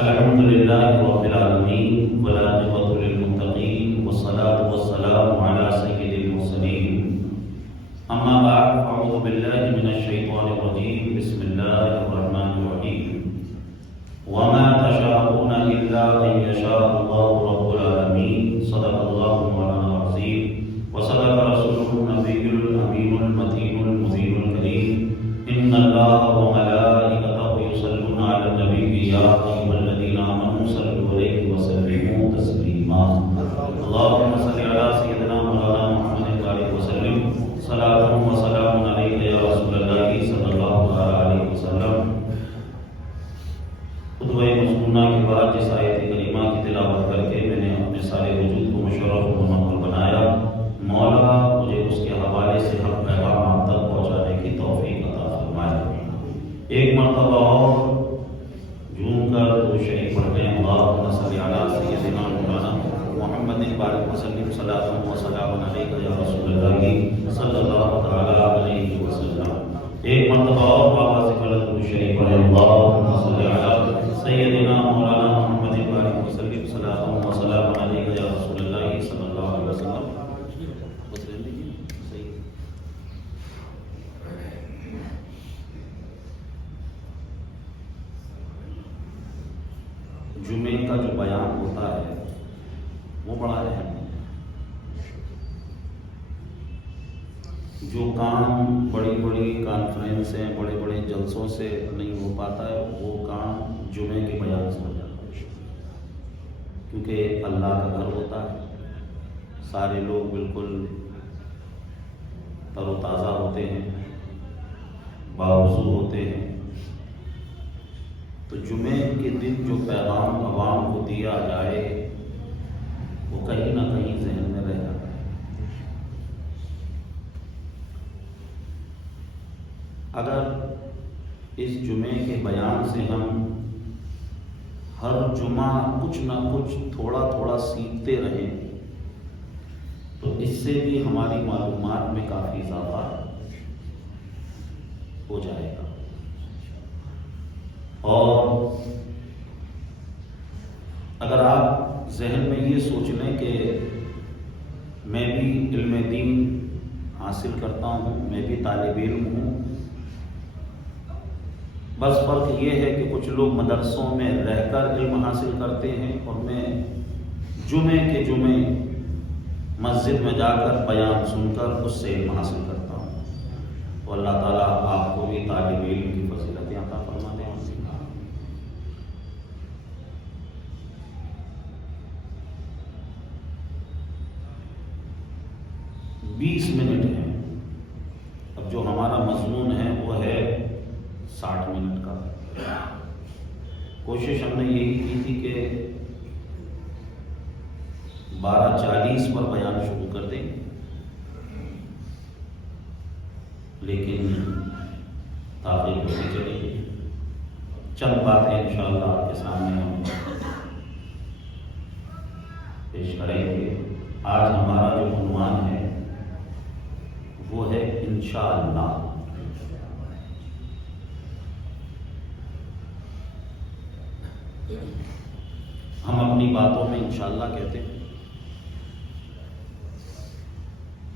الحمد للہ رب العالمین والعاقبۃ للمتقین والصلاة والسلام علی سید المرسلین اما بعد فاعوذ باللہ من الشیطان الرجیم بسم اللہ الرحمن الرحیم وما تشاءون الا ان یشاء اللہ رب العالمین صدق اللہ مولانا العظیم وصدق رسولہ النبی الامین المتین المبین الکریم ان اللہ وملائکتہ یصلون علی النبی یا صلوا علیہ وسلم تسلیما اللهم صل علی سیدنا مولانا محمد وآلہ وسلم صلاۃ و سلام علیک یا رسول اللہ صلی اللہ علیہ وسلم۔ خطبہ مسنونہ کے بعد جس آیت کریمہ کی تلاوت کر کے میں نے اپنے سارے وجود کو مشرف و منور بنایا، مولا مجھے اس کے حوالے سے حق پیغام آپ تک پہنچانے کی توفیق عطا فرمائے۔ ایک مرتبہ اور جھوم کر درود شریف پڑھتے ہیں، اللہم صل علی سیدنا مولانا محمد بارک وسلم صلاۃ و سلام علیک یا رسول اللہ صلی اللہ تعالی علیہ وسلم۔ ایک مرتبہ اور آواز بلند درود شریف پڑھیں، اللہم صل علی سیدنا مولانا محمد بارک وسلم صلاۃ و سلام علیک یا رسول اللہ صلی اللہ علیہ وسلم۔ جمعے کا جو بیان ہوتا ہے وہ بڑا اہم ہے۔ جو کام بڑی بڑی کانفرنسیں بڑے بڑے جلسوں سے نہیں ہو پاتا ہے وہ کام جمعے کے بیان سے ہو جاتا ہے، کیونکہ اللہ کا گھر ہوتا ہے، سارے لوگ بالکل تر و تازہ ہوتے ہیں، باوضو ہوتے ہیں، تو جمعے کے دن جو پیغام عوام کو دیا جائے وہ کہیں نہ کہیں ذہن میں رہ جاتا ہے۔ اگر اس جمعے کے بیان سے ہم ہر جمعہ کچھ نہ کچھ تھوڑا تھوڑا سیکھتے رہیں تو اس سے بھی ہماری معلومات میں کافی اضافہ ہو جائے گا۔ اور اگر آپ ذہن میں یہ سوچ لیں کہ میں بھی علم دین حاصل کرتا ہوں، میں بھی طالب علم ہوں، بس فرق یہ ہے کہ کچھ لوگ مدرسوں میں رہ کر علم حاصل کرتے ہیں اور میں جمعے کے جمعے مسجد میں جا کر بیان سن کر اس سے علم حاصل کرتا ہوں، تو اللہ تعالیٰ آپ کو بھی طالب علم کی فضیلتیں عطا فرما دیں۔ 20 منٹ ہیں، اب جو ہمارا مضمون ہے وہ ہے 60 منٹ کا۔ کوشش ہم نے یہی کی تھی کہ 12:40 پر بیان شروع کر دیں، لیکن تاخیر ہوتی چلی گئی۔ چند باتیں انشاءاللہ آپ کے سامنے ہم پیش کریں گے۔ آج ہمارا جو عنوان ہے وہ ہے انشاءاللہ۔ ہم اپنی باتوں میں انشاءاللہ کہتے ہیں،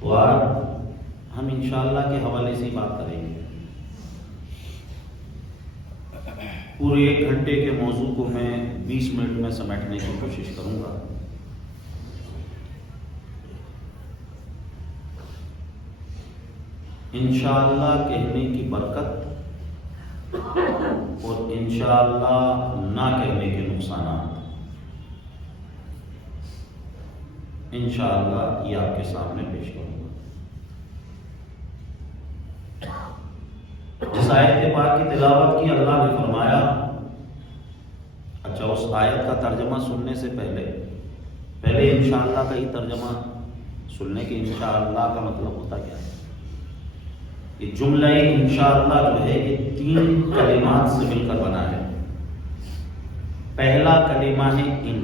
تو آج ہم انشاءاللہ کے حوالے سے بات کریں گے۔ پورے 1 گھنٹے کے موضوع کو میں 20 منٹ میں سمیٹنے کی کوشش کروں گا۔ انشاءاللہ کہنے کی برکت اور انشاءاللہ نہ کہنے کے نقصانات، انشاءاللہ یہ آپ کے سامنے پیش کروں گا۔ جس آیت پاک کی تلاوت کی اللہ نے فرمایا، اچھا اس آیت کا ترجمہ سننے سے پہلے انشاءاللہ کا ہی ترجمہ سننے کے انشاءاللہ کا مطلب ہوتا کیا ہے۔ یہ جملہ انشاءاللہ جو ہے یہ 3 کلمات سے مل کر بنا ہے۔ پہلا کلمہ ہے ان،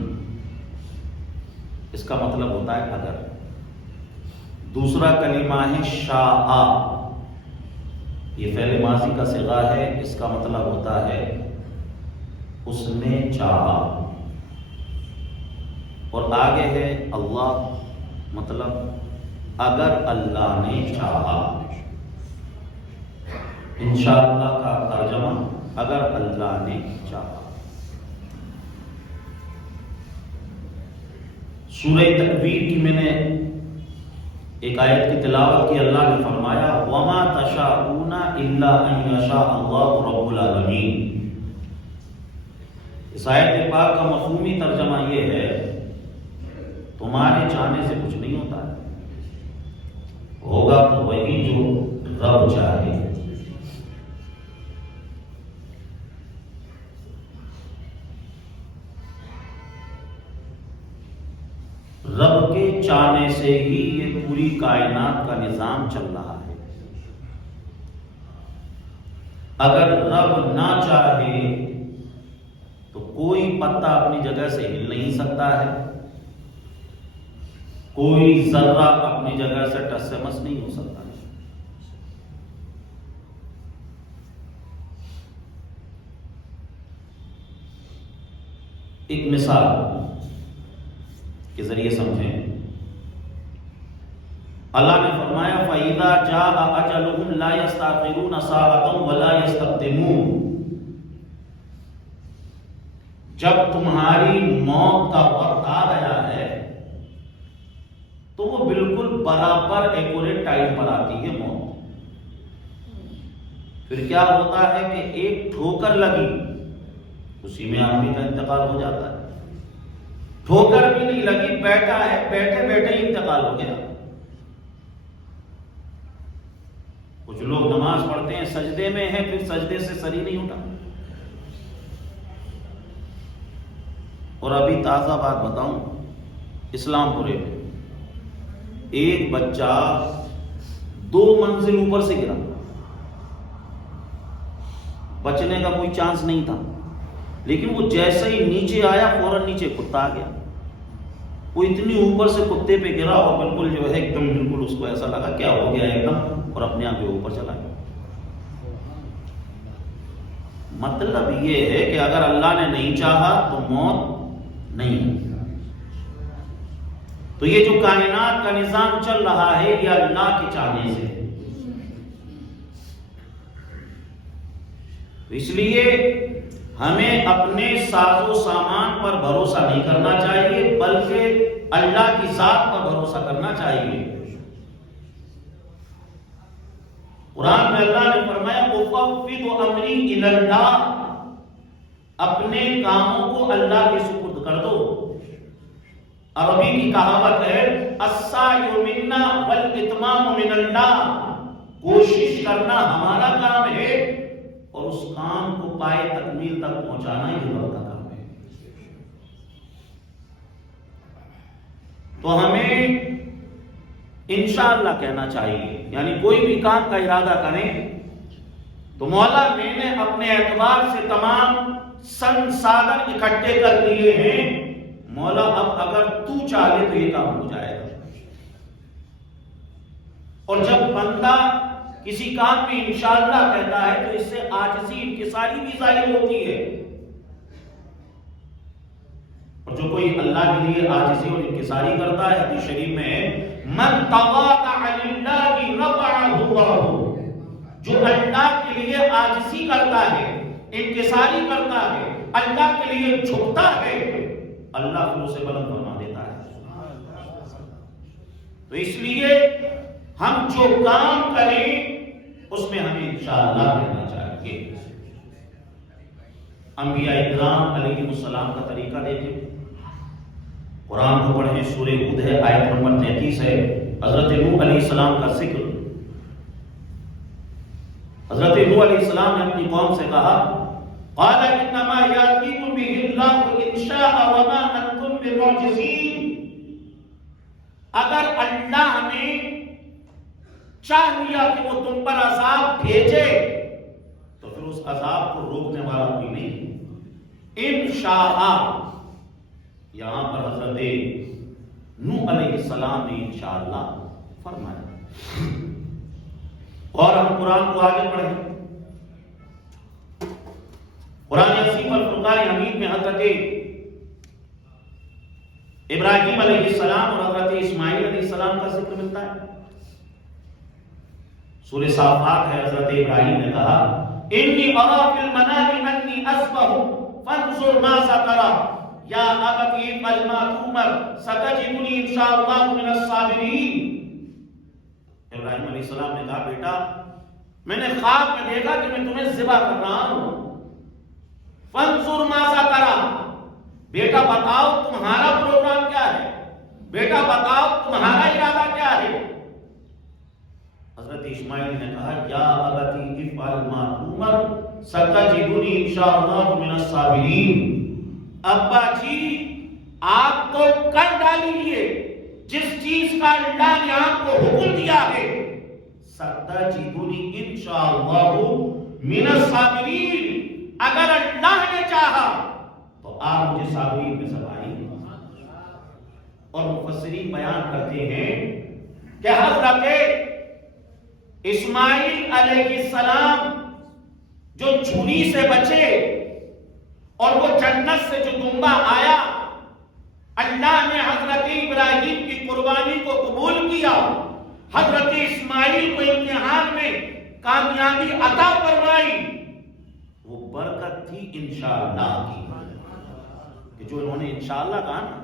اس کا مطلب ہوتا ہے اگر۔ دوسرا کلمہ ہے شاء، یہ فعل ماضی کا صیغہ ہے، اس کا مطلب ہوتا ہے اس نے چاہا، اور آگے ہے اللہ، مطلب اگر اللہ نے چاہا۔ انشاءاللہ کا ترجمہ اگر اللہ نے چاہا۔ سورہ تکویر کی میں نے ایک آیت کی تلاوت کی، اللہ نے فرمایا وَمَا تَشَاءُونَ إِلَّا أَن يَشَاءَ اللَّهُ رَبُّ الْعَالَمِينَ۔ اس آیت پاک کا مفہومی ترجمہ یہ ہے تمہارے چاہنے سے کچھ نہیں ہوتا ہے، ہوگا تو وہی جو رب چاہے۔ رب کے چاہنے سے ہی یہ پوری کائنات کا نظام چل رہا ہے۔ اگر رب نہ چاہے تو کوئی پتا اپنی جگہ سے ہل نہیں سکتا ہے، کوئی ذرہ اپنی جگہ سے ٹس سے مس نہیں ہو سکتا ہے۔ ایک مثال کے ذریعے سمجھیں، اللہ نے فرمایا فَإِذَا جَاءَ أَجَلُهُمْ لَا يَسْتَأْخِرُونَ سَاعَةً وَلَا يَسْتَقْدِمُونَ۔ جب تمہاری موت کا وقت آ گیا ہے تو وہ بالکل برابر ایکوریٹ ٹائم پر آتی ہے موت۔ پھر کیا ہوتا ہے کہ ایک ٹھوکر لگی، اسی میں آدمی کا انتقال ہو جاتا ہے۔ ٹھوکر بھی نہیں لگی، بیٹھا ہے، بیٹھے بیٹھے ہی انتقال ہو گیا۔ کچھ لوگ نماز پڑھتے ہیں، سجدے میں ہیں، پھر سجدے سے سر ہی نہیں اٹھا۔ اور ابھی تازہ بات بتاؤں، اسلام پورے میں ایک بچہ 2 منزل اوپر سے گرا، بچنے کا کوئی چانس نہیں تھا، لیکن وہ جیسے ہی نیچے آیا فوراً نیچے کتا آ گیا۔ وہ اتنی اوپر سے کتے پہ گرا اور بالکل جو ہے ایک دم بالکل اس کو ایسا لگا کیا ہو گیا ایک دم، اور اپنے آپ اوپر چلا گیا۔ مطلب یہ ہے کہ اگر اللہ نے نہیں چاہا تو موت نہیں ہے۔ تو یہ جو کائنات کا نظام چل رہا ہے یہ اللہ کے چاہنے سے، اس لیے ہمیں اپنے ساز و سامان پر بھروسہ نہیں کرنا چاہیے بلکہ اللہ کی ذات پر بھروسہ کرنا چاہیے۔ قرآن میں اللہ نے فرمایا وَفَوِّضُ أَمْرِي إِلَى اللَّهِ، اپنے کاموں کو اللہ کے سپرد کر دو۔ عربی کی کہاوت ہے السعی منا والاتمام من اللہ، کوشش کرنا ہمارا کام ہے اور اس کام کو پائے تکمیل تک پہنچانا ہی رب کا کام ہے۔ تو ہمیں انشاءاللہ کہنا چاہیے، یعنی کوئی بھی کام کا ارادہ کریں تو مولا میں نے اپنے اعتبار سے تمام سنسادن اکٹھے کر دیے ہیں، مولا اب اگر تو چاہے تو یہ کام ہو جائے گا۔ اور جب بندہ کسی کام میں انشاءاللہ کہتا ہے تو اس سے عاجزی انکساری بھی ظاہر ہوتی ہے، اور جو کوئی اللہ کے لیے عاجزی اور انکساری کرتا ہے، حدیث شریف میں ہے من تواضع للہ رفعہ اللہ، جو اللہ کے لیے عاجزی کرتا ہے، انکساری کرتا ہے، اللہ کے لیے جھکتا ہے، اللہ پھر اسے بلند فرما دیتا ہے۔ تو اس لیے ہم جو کام کریں اس میں ہمیں انشاءاللہ کہنا چاہیے۔ انبیاء اکرام علیہ السلام کا طریقہ دیکھیں، قرآن کو پڑھیں، سورہ ہود ہے، آیت نمبر 33 ہے، حضرت نوح علیہ السلام کا ذکر۔ حضرت نوح علیہ السلام نے اپنی قوم سے کہا قال انما یاتیکم بہ اللہ ان شاء وما انتم بمعجزین، اگر اللہ نے چاہ لیا کہ وہ تم پر عذاب بھیجے تو پھر اس عذاب کو روکنے والا کوئی نہیں۔ انشاء، یہاں پر حضرت نوح علیہ السلام نے انشاءاللہ فرمایا۔ اور ہم قرآن کو آگے پڑھیں، قرآن عظیم الفرقان حمید میں حضرت ابراہیم علیہ السلام اور حضرت اسماعیل علیہ السلام کا ذکر ملتا ہے. سورہ صافات ہے. حضرت ابراہیم نے کہا انی ارا فی المنام انی اذبح فانظر ماذا ترى یا ابت افعل ما تؤمر ستجدنی ان شاء اللہ من الصابرین. ابراہیم علیہ السلام نے کہا بیٹا میں نے خواب میں دیکھا کہ میں تمہیں ذبح کر رہا ہوں. فانظر ماذا ترى بیٹا بتاؤ تمہارا پروگرام کیا ہے, بیٹا بتاؤ تمہارا ارادہ کیا ہے. حضرت اسماعیل نے کہا یا ابتی افعل ما تؤمر ستجدنی ان شاء اللہ من الصابرین. ابا جی آپ تو کر ڈالیے جس چیز کا اللہ نے آپ کو حکم دیا ہے. ستجدنی ان شاء اللہ من الصابرین. اگر اللہ نے چاہا تو آپ مجھے صابرین میں سے پائیں گے. اور مفسرین بیان کرتے ہیں کہ حضرت اسماعیل علیہ السلام جو چھری سے بچے اور وہ جنت سے جو دمبا آیا, اللہ نے حضرت ابراہیم کی قربانی کو قبول کیا, حضرت اسماعیل کو امتحان میں کامیابی عطا فرمائی. وہ برکت تھی انشاءاللہ کی کہ جو انہوں نے انشاءاللہ کہا نا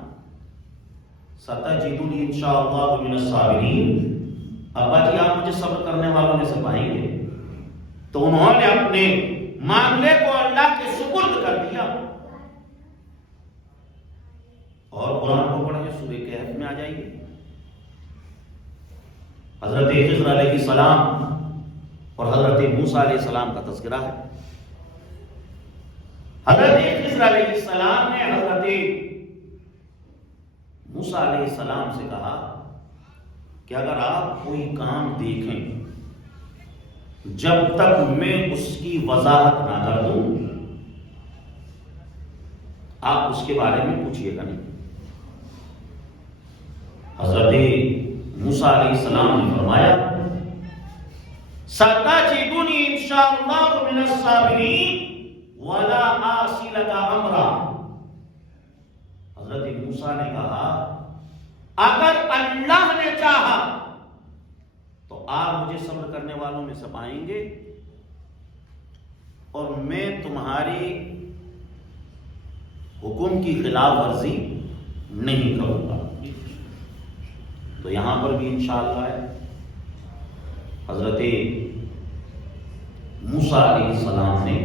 ستجدنی انشاءاللہ من الصابرین. ابا جی آپ مجھے صبر کرنے والوں میں سے پائیں گے. تو انہوں نے اپنے معاملے کو اللہ کے سپرد کر دیا. اور قرآن کو پڑھ کے سورہ کہف میں آ جائیے. حضرت خضر علیہ السلام اور حضرت موسیٰ علیہ السلام کا تذکرہ ہے. حضرت خضر علیہ السلام نے حضرت موسیٰ علیہ السلام سے کہا کہ اگر آپ کوئی کام دیکھیں جب تک میں اس کی وضاحت نہ کر دوں آپ اس کے بارے میں پوچھئے گا نہیں. حضرت موسیٰ علیہ السلام نے فرمایا ستجدنی انشاءاللہ من الصابرین ولا اعصی لک امرا. حضرت موسیٰ نے کہا اگر اللہ نے چاہا تو آپ مجھے صبر کرنے والوں میں سے پائیں گے اور میں تمہاری حکم کی خلاف ورزی نہیں کروں گا. تو یہاں پر بھی انشاءاللہ ہے. حضرت موسیٰ علیہ السلام نے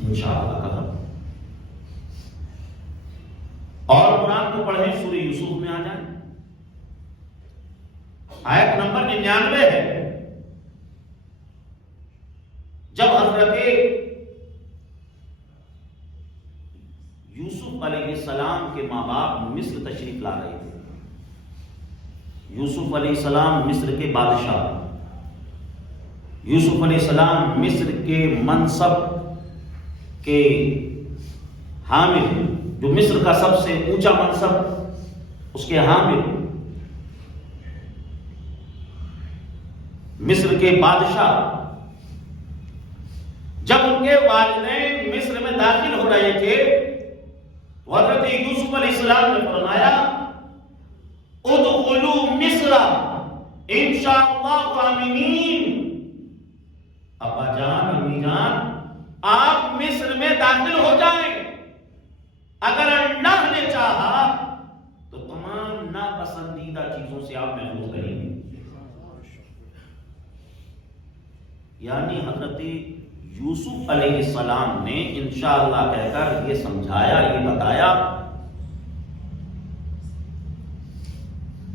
انشاءاللہ کہا. اور قرآن کو پڑھیں سورہ یوسف میں آ جائیں. آیت نمبر 99 ہے. جب حضرت یوسف علیہ السلام کے ماں باپ مصر تشریف لا رہے تھے. یوسف علیہ السلام مصر کے بادشاہ, یوسف علیہ السلام مصر کے منصب کے حامل, جو مصر کا سب سے اونچا منصب اس کے حامل, مصر کے بادشاہ. جب ان کے والدین مصر میں داخل ہو رہے تھے حضرت یوسف علیہ السلام نے فرمایا ادخلوا مصر انشاءاللہ آمنین. ابا جان امی جان آپ مصر میں داخل ہو جائیں, اگر اللہ نے چاہا تو تمام ناپسندیدہ چیزوں سے آپ محفوظ کریں گے. یعنی حضرت یوسف علیہ السلام نے انشاءاللہ کہہ کر یہ سمجھایا, یہ بتایا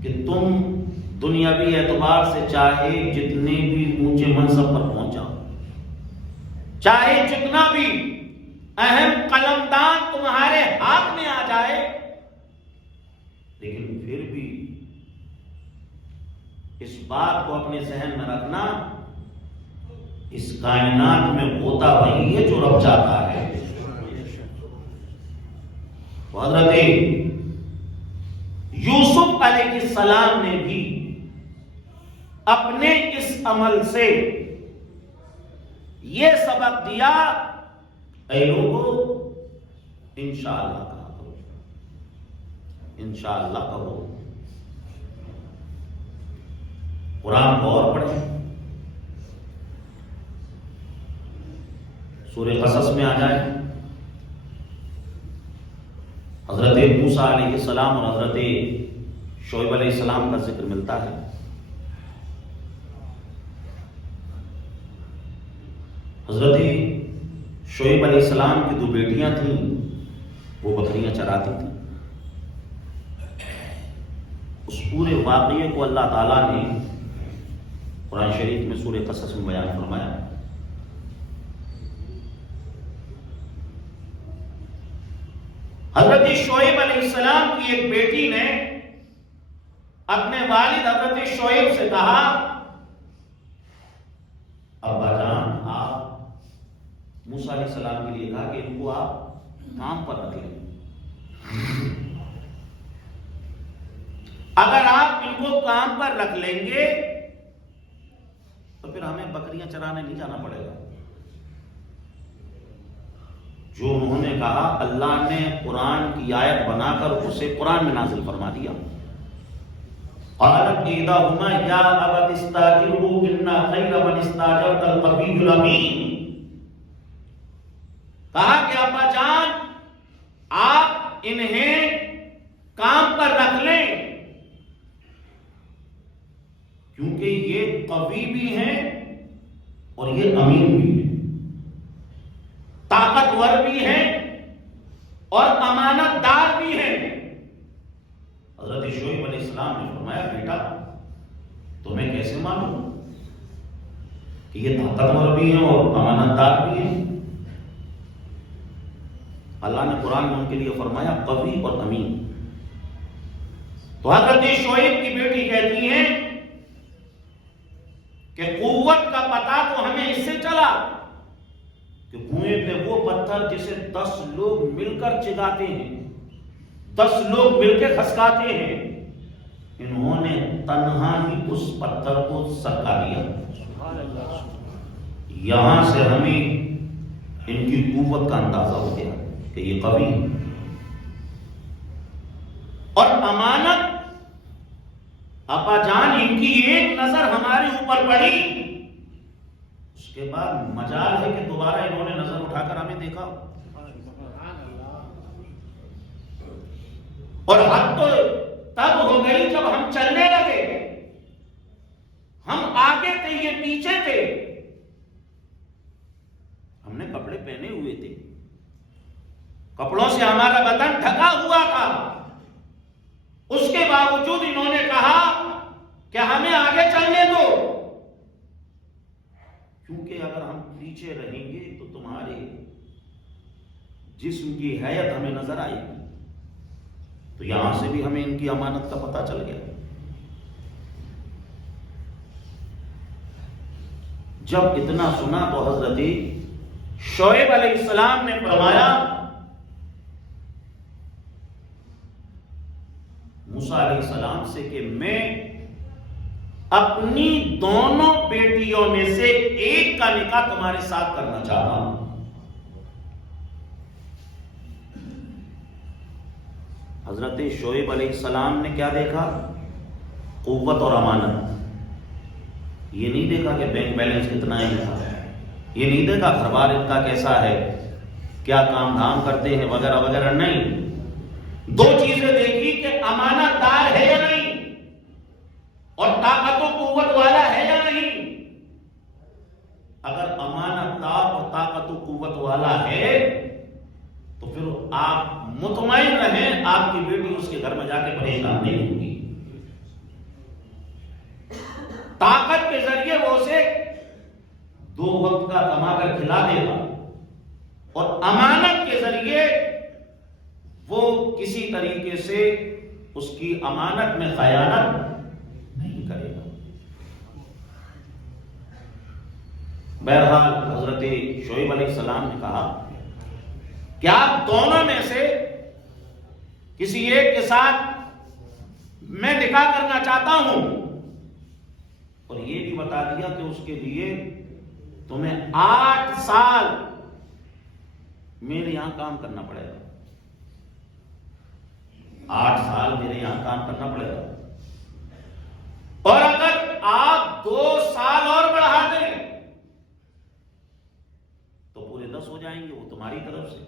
کہ تم دنیاوی اعتبار سے چاہے جتنے بھی اونچے منصب پر پہنچ جاؤ, چاہے جتنا بھی اہم قلمدان تمہارے ہاتھ میں آ جائے, لیکن پھر بھی اس بات کو اپنے ذہن میں رکھنا اس کائنات میں ہوتا وہی ہے جو رب چاہتا ہے. حضرت یوسف علیہ السلام نے بھی اپنے اس عمل سے یہ سبق دیا, اے لوگو انشاءاللہ کہا کرو، انشاءاللہ کہو۔ قرآن کو اور پڑھیں، سورہ قصص میں آ جائے، حضرت موسیٰ علیہ السلام اور حضرت شعیب علیہ السلام کا ذکر ملتا ہے۔ حضرت شعیب علیہ السلام کی 2 بیٹیاں تھیں، وہ بکریاں چراتی تھیں۔ اس پورے واقعے کو اللہ تعالیٰ نے قرآن شریف میں سورہ قصص میں بیان فرمایا۔ حضرت شعیب علیہ السلام کی ایک بیٹی نے اپنے والد حضرت شعیب سے کہا، ابا جان آپ، موسیٰ علیہ السلام کے لیے کہا کہ ان کو آپ کام پر رکھ لیں، اگر آپ ان کو کام پر رکھ لیں گے تو پھر ہمیں بکریاں چرانے نہیں جانا پڑے گا۔ جو انہوں نے کہا اللہ نے قرآن کی آیت بنا کر اسے قرآن میں نازل فرما دیا۔ قالت احداہما یا ابت استاجرہ ان خیر من استاجرت القوی الامین، کہا کہ ابا جان آپ انہیں کام پر رکھ لیں کیونکہ یہ قوی بھی ہیں اور یہ امین بھی ہیں، طاقتور بھی ہیں اور امانت دار بھی ہیں۔ حضرت شعیب علیہ السلام نے فرمایا بیٹا تمہیں کیسے معلوم کہ یہ طاقتور بھی ہیں اور امانت دار بھی ہیں؟ اللہ نے قرآن میں ان کے لیے فرمایا قوی اور امین۔ تو حضرت شعیب کی بیٹی کہتی ہیں کہ قوت کا پتہ تو ہمیں اس سے چلا کہ کنویں پہ وہ پتھر جسے 10 لوگ مل کر چگاتے ہیں، 10 لوگ مل کے کھسکاتے ہیں، انہوں نے تنہا ہی اس پتھر کو سرکا دیا۔ یہاں سے ہمیں ان کی قوت کا اندازہ ہو گیا کہ یہ قوی ہے اور امانت۔ ابا جان ان کی ایک نظر ہمارے اوپر پڑی، اس کے بعد مجال ہے کہ دوبارہ انہوں نے نظر اٹھا کر ہمیں دیکھا، اور حد تو تب ہو گئی جب ہم چلنے لگے، ہم آگے تھے یہ پیچھے تھے، ہم نے کپڑے پہنے ہوئے تھے، کپڑوں سے ہمارا بدن ڈھکا ہوا تھا، اس کے باوجود انہوں نے کہا کہ ہمیں آگے چلنے دو، کیونکہ اگر ہم پیچھے رہیں گے تو تمہارے جسم کی حیت ہمیں نظر آئے گی۔ تو یہاں سے بھی ہمیں ان کی امانت کا پتہ چل گیا۔ جب اتنا سنا تو حضرت شعیب علیہ السلام نے فرمایا موسیٰ علیہ السلام سے کہ میں اپنی دونوں بیٹیوں میں سے ایک کا نکاح تمہارے ساتھ کرنا چاہتا ہوں۔ حضرت شعیب علیہ السلام نے کیا دیکھا؟ قوت اور امانت۔ یہ نہیں دیکھا کہ بینک بیلنس کتنا ہے، یہ نہیں دیکھا گھر بار ان کا کیسا ہے، کیا کام دھام کرتے ہیں وغیرہ وغیرہ، نہیں۔ 2 چیزیں دیکھی کہ امانت دار ہے یا نہیں اور طاقت و قوت والا ہے یا نہیں۔ اگر امانت دار اور طاقت و قوت والا ہے تو پھر آپ مطمئن رہیں آپ کی بیٹی اس کے گھر میں جا کے پریشان نہیں ہوگی۔ طاقت کے ذریعے وہ اسے 2 وقت کا کما کر کھلا دے گا اور امانت کے ذریعے وہ کسی طریقے سے اس کی امانت میں خیانت نہیں کرے گا۔ بہرحال حضرت شعیب علیہ السلام نے کہا کہ آپ دونوں میں سے کسی ایک کے ساتھ میں نکاح کرنا چاہتا ہوں، اور یہ بھی بتا دیا کہ اس کے لیے تمہیں 8 سال میرے یہاں کام کرنا پڑے گا۔ 8 سال میرے یہاں کام کرنا پڑے گا، اور اگر آپ 2 سال اور بڑھا دیں تو پورے 10 ہو جائیں گے، وہ تمہاری طرف سے۔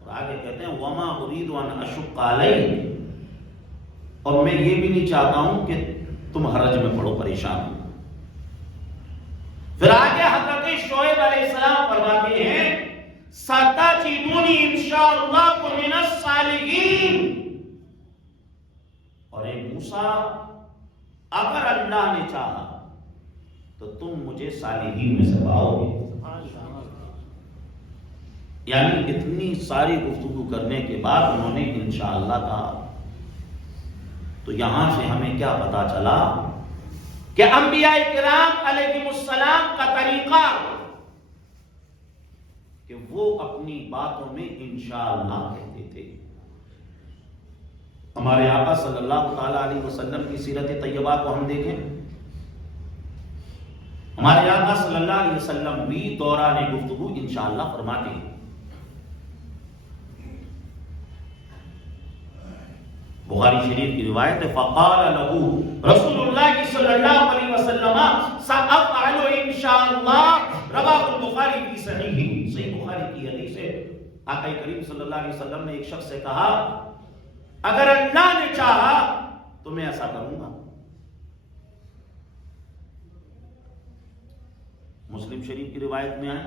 اور آگے کہتے ہیں وما اريد ان اشق علیک، اور میں یہ بھی نہیں چاہتا ہوں کہ تم حرج میں پڑو، پریشان ہو۔ پھر آگے حضرت شعیب علیہ السلام فرماتے ہیں ستجدونی انشاءاللہ من الصالحین، اور اے موسیٰ اگر اللہ نے چاہا تو تم مجھے صالحین میں سے پاؤ گے۔ یعنی اتنی ساری گفتگو کرنے کے بعد انہوں نے انشاءاللہ کہا۔ تو یہاں سے ہمیں کیا پتا چلا کہ انبیاء کرام علیہم السلام کا طریقہ کہ وہ اپنی باتوں میں انشاءاللہ کہتے تھے۔ ہمارے آقا صلی اللہ تعالی علیہ وسلم کی سیرت طیبہ کو ہم دیکھیں، ہمارے آقا صلی اللہ علیہ وسلم بھی دوران گفتگو انشاءاللہ فرماتے ہیں۔ بخاری شریف کی روایت ہے فقال له رسول اللہ صلی اللہ علیہ وسلم سأفعل انشاءاللہ، رواه البخاری فی صحیح، صحیح بخاری کی حدیث ہے۔ آقا کریم صلی اللہ علیہ وسلم نے ایک شخص سے کہا اگر اللہ نے چاہا تو میں ایسا کروں گا۔ مسلم شریف کی روایت میں آئے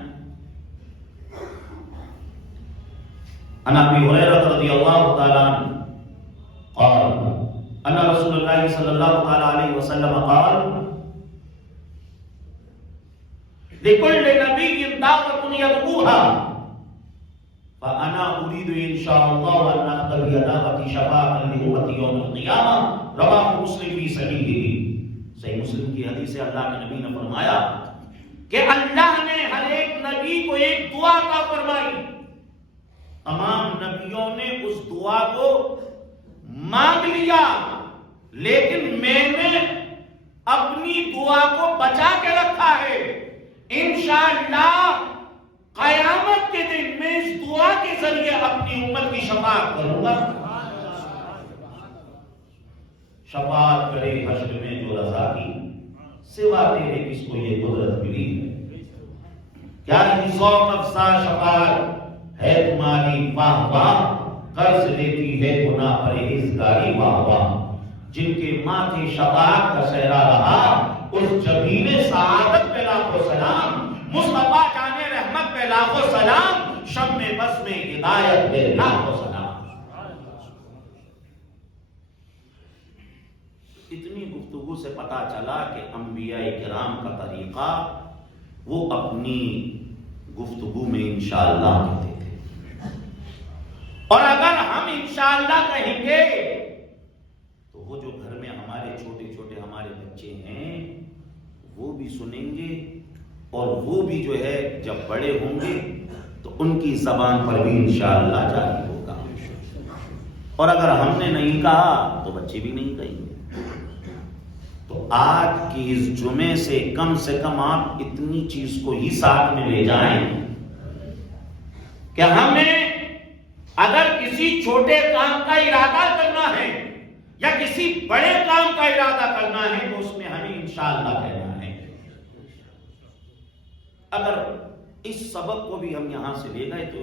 عن ابی ہریرہ رضی اللہ تعالی عنہ قال ان رسول اللہ صلی اللہ تعالی علیہ وسلم قال لكل نبي دعوة يدعوها فأنا أريد إن شاء الله أن أقبل دعوتي شفاعة لأمتي يوم القيامة، رواه مسلم في صحیحہ۔ صحیح مسلم کی حدیث سے اللہ کے نبی نے فرمایا کہ اللہ نے ہر ایک نبی کو ایک دعا عطا فرمائی، تمام نبیوں نے اس دعا کو مانگ لیا، لیکن میں نے اپنی دعا کو بچا کے رکھا ہے۔ انشاءاللہ قیامت کے دن میں اس دعا کے ذریعے اپنی امت کی شفاعت کروں گا۔ شفاعت کرے حشر میں جو رضا کی، سوا تیرے کس کو یہ قدرت ملی ہے؟ کیا یہ ذوق افزا شفاعت ہے تمہاری؟ واہ واہ، قرض لیتی ہے گناہ پرہیزگاری، واہ واہ، جن کے ماتھے شفاعت کا سہرا رہا اس جبین سعادت پہ لاکھوں سلام، مصطفیٰ جان رحمت پہ لاکھوں سلام، شم میں بس میں ہدایت پہ لاکھوں سلام۔ اتنی گفتگو سے پتا چلا کہ انبیاء کرام کا طریقہ وہ اپنی گفتگو میں انشاءاللہ کہتے تھے، اور اگر ہم انشاءاللہ کہیں گے تو وہ جو گھر میں ہمارے چھوٹے چھوٹے ہمارے بچے ہیں وہ بھی سنیں گے، اور وہ بھی جو ہے جب بڑے ہوں گے تو ان کی زبان پر بھی انشاءاللہ جاری ہوگا، اور اگر ہم نے نہیں کہا تو بچے بھی نہیں کہیں گے۔ تو آج کی اس جمعے سے کم آپ اتنی چیز کو ہی ساتھ میں لے جائیں کہ ہمیں اگر کسی چھوٹے کام کا ارادہ کرنا ہے یا کسی بڑے کام کا ارادہ کرنا ہے تو اس میں ہمیں انشاءاللہ کہنا ہے۔ اگر اس سبق کو بھی ہم یہاں سے لے گئے تو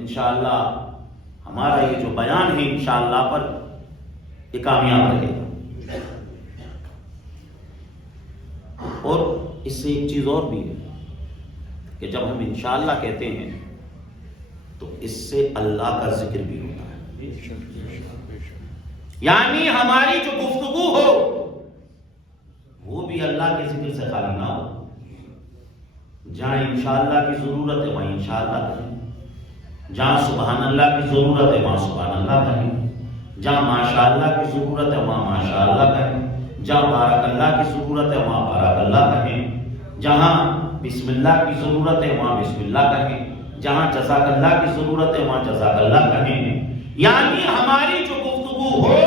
انشاءاللہ ہمارا یہ جو بیان ہے انشاءاللہ پر یہ کامیاب رہے گا۔ اور اس سے ایک چیز اور بھی ہے کہ جب ہم انشاءاللہ کہتے ہیں تو اس سے اللہ کا ذکر بھی ہوتا ہے، یعنی ہماری جو گفتگو ہو وہ بھی اللہ کے ذکر سے خالی نہ ہو۔ جہاں انشاءاللہ کی ضرورت ہے وہاں انشاءاللہ کہیں، جہاں سبحان اللہ کی ضرورت ہے وہاں سبحان اللہ کہیں، جہاں ماشاءاللہ کی ضرورت ہے وہاں ماشاءاللہ کہیں، جہاں بارک اللہ کی ضرورت ہے وہاں بارک اللہ کہیں، جہاں بسم اللہ کی ضرورت ہے وہاں بسم اللہ کہیں، جہاں جزاک اللہ کی ضرورت ہے وہاں جزاک اللہ کہیں۔ یعنی ہماری جو گفتگو ہو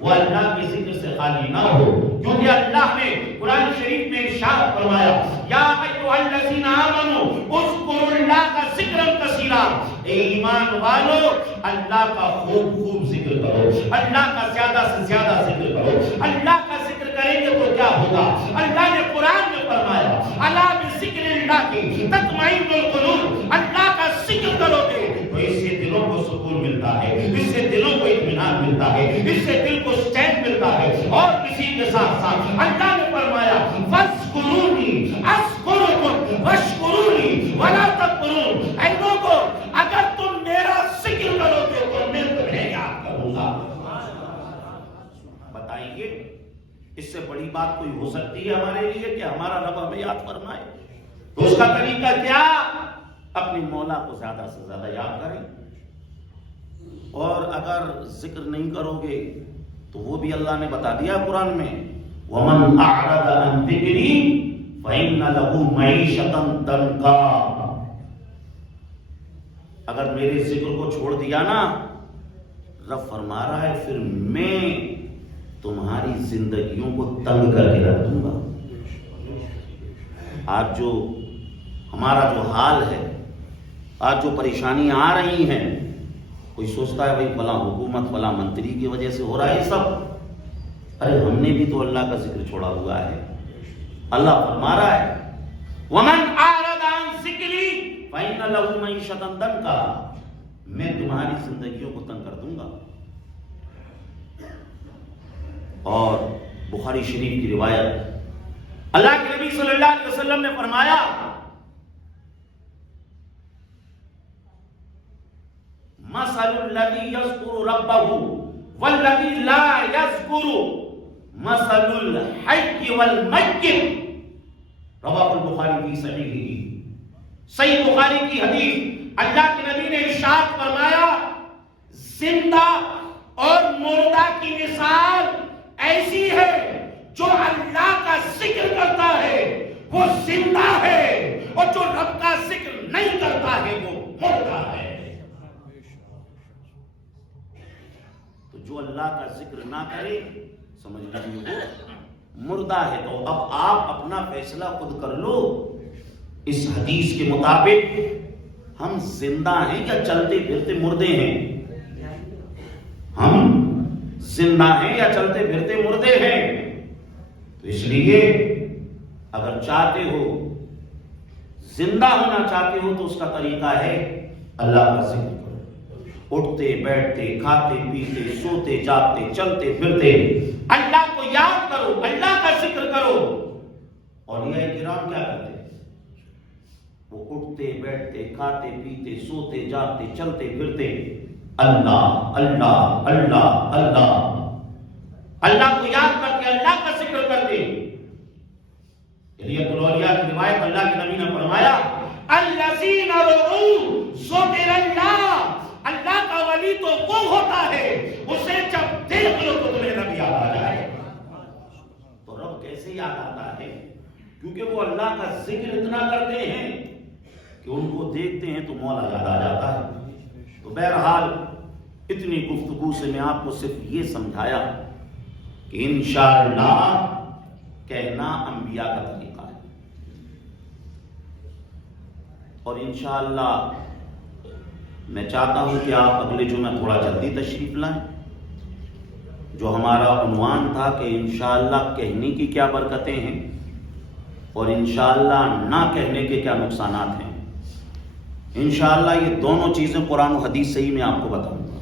وہ اللہ کی ذکر سے خالی نہ ہو، کیونکہ اللہ نے قرآن شریف میں ارشاد فرمایا یا ایھا الذین آمنوا اذکروا اللہ ذکرا کثیرا، اے ایمان ایمان والو اللہ کا خوب خوب ذکر کرو، اللہ کا زیادہ سے زیادہ ذکر کرو۔ اللہ کا ذکر کریں گے تو کیا ہوگا؟ اللہ نے قرآن میں فرمایا الا بذکر اللہ تطمئن القلوب، اللہ کا ذکر کرو گے تو اس سے دلوں کو سکون ملتا ہے، اس سے دلوں کو اطمینان ملتا ہے، اس سے دل کو چین ملتا ہے۔ اور اسی کے ساتھ ساتھ اللہ نے فرمایا فاذکرونی اذکرکم واشکرونی ولا تکفرون، اے لوگوں اگر تم میرا ذکر کرو گے تو میں تمہیں یاد کروں گا۔ بتائیے اس سے بڑی بات کوئی ہو سکتی ہے ہمارے لیے کہ ہمارا رب ہمیں یاد فرمائے؟ تو اس کا طریقہ کیا؟ اپنی مولا کو زیادہ سے زیادہ یاد کریں، اور اگر ذکر نہیں کرو گے تو وہ بھی اللہ نے بتا دیا قرآن میں وَمَنْ أَعْرَضَ عَنْ ذِكْرِي فَإِنَّ لَهُ مَعِيشَةً ضَنْكًا، اگر میرے ذکر کو چھوڑ دیا نا، رب فرما رہا ہے پھر میں تمہاری زندگیوں کو تنگ کر کے رکھ دوں گا۔ آج جو ہمارا جو حال ہے، آج جو پریشانیاں آ رہی ہیں، کوئی سوچتا ہے بھائی فلاں حکومت فلاں منتری کی وجہ سے ہو رہا ہے یہ سب، ارے ہم نے بھی تو اللہ کا ذکر چھوڑا ہوا ہے۔ اللہ فرما رہا ہے وَمَنْ أَعْرَضَ عَنْ ذِكْرِي فَإِنَّ لَهُ مَعِيشَةً ضَنْكًا، میں تمہاری زندگیوں کو تنگ کر دوں گا۔ اور بخاری شریف کی روایت، اللہ کے نبی صلی اللہ علیہ وسلم نے فرمایا مثل الذي يذكر ربه والذي لا يذكر مثل الحي والميت، رواه البخاری فی صحیحہ، صحیح بخاری کی حدیث۔ اللہ کے نبی نے ارشاد فرمایا زندہ اور مردہ کی مثال ایسی ہے، جو اللہ کا ذکر کرتا ہے وہ زندہ ہے، اور جو رب کا ذکر نہیں کرتا ہے وہ مردہ ہے۔ تو جو اللہ کا ذکر نہ کرے سمجھ لیجیے وہ مردہ ہے۔ تو اب آپ اپنا فیصلہ خود کر لو، اس حدیث کے مطابق ہم زندہ ہیں یا چلتے پھرتے مردے ہیں؟ ہم زندہ ہیں یا چلتے پھرتے مردے ہیں؟ تو اس لیے اگر چاہتے ہو زندہ ہونا چاہتے ہو تو اس کا طریقہ ہے اللہ کا ذکر کرو، اٹھتے بیٹھتے کھاتے پیتے سوتے جاگتے چلتے پھرتے اللہ کو یاد کرو، اللہ کا ذکر کرو۔ اولیاء کرام کیا کرتے؟ وہ اٹھتے بیٹھتے کھاتے پیتے سوتے جاگتے چلتے پھرتے اللہ اللہ اللہ اللہ، اللہ کو یاد کر کے اللہ کا ذکر کرتے۔ حلیۃ الاولیاء کی روایت، اللہ کے نبی نے فرمایا الذین رؤوا ذکر اللہ، اللہ کا ولی تو وہ ہوتا ہے اسے جب دیکھ لو تو تمہیں رب یاد آ جائے۔ تو رب کیسے یاد آتا ہے؟ کیونکہ وہ اللہ کا ذکر اتنا کرتے ہیں کہ ان کو دیکھتے ہیں تو مولا یاد آ جاتا ہے۔ تو بہرحال اتنی گفتگو سے میں آپ کو صرف یہ سمجھایا کہ انشاءاللہ کہنا انبیاء کا طریقہ ہے، اور انشاءاللہ میں چاہتا ہوں کہ آپ اگلے جمعہ تھوڑا جلدی تشریف لائیں۔ جو ہمارا عنوان تھا کہ انشاءاللہ کہنے کی کیا برکتیں ہیں اور انشاءاللہ نہ کہنے کے کیا نقصانات ہیں، انشاءاللہ یہ دونوں چیزیں قرآن و حدیث سے ہی میں آپ کو بتاؤں گا۔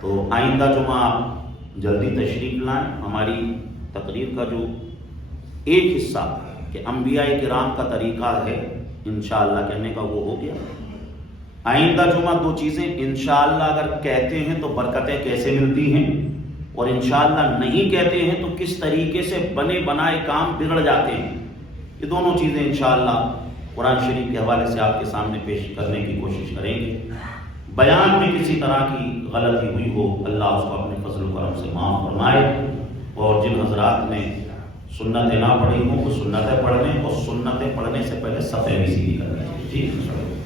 تو آئندہ جمعہ آپ جلدی تشریف لائیں۔ ہماری تقریر کا جو ایک حصہ کہ انبیاء کرام کا طریقہ ہے انشاءاللہ کہنے کا وہ ہو گیا۔ آئندہ جمعہ دو چیزیں، انشاءاللہ اگر کہتے ہیں تو برکتیں کیسے ملتی ہیں، اور انشاءاللہ نہیں کہتے ہیں تو کس طریقے سے بنے بنائے کام بگڑ جاتے ہیں۔ یہ دونوں چیزیں انشاءاللہ قرآن شریف کے حوالے سے آپ کے سامنے پیش کرنے کی کوشش کریں گے۔ بیان میں کسی طرح کی غلطی ہوئی ہو اللہ اس کو اپنے فضل و کرم سے معاف فرمائے، اور جن حضرات نے سنتیں نہ پڑھی ہوں وہ سنتیں پڑھنے، اور سنتیں پڑھنے سے پہلے صفحے بھی سیدھی کرنے۔ ٹھیک ہے۔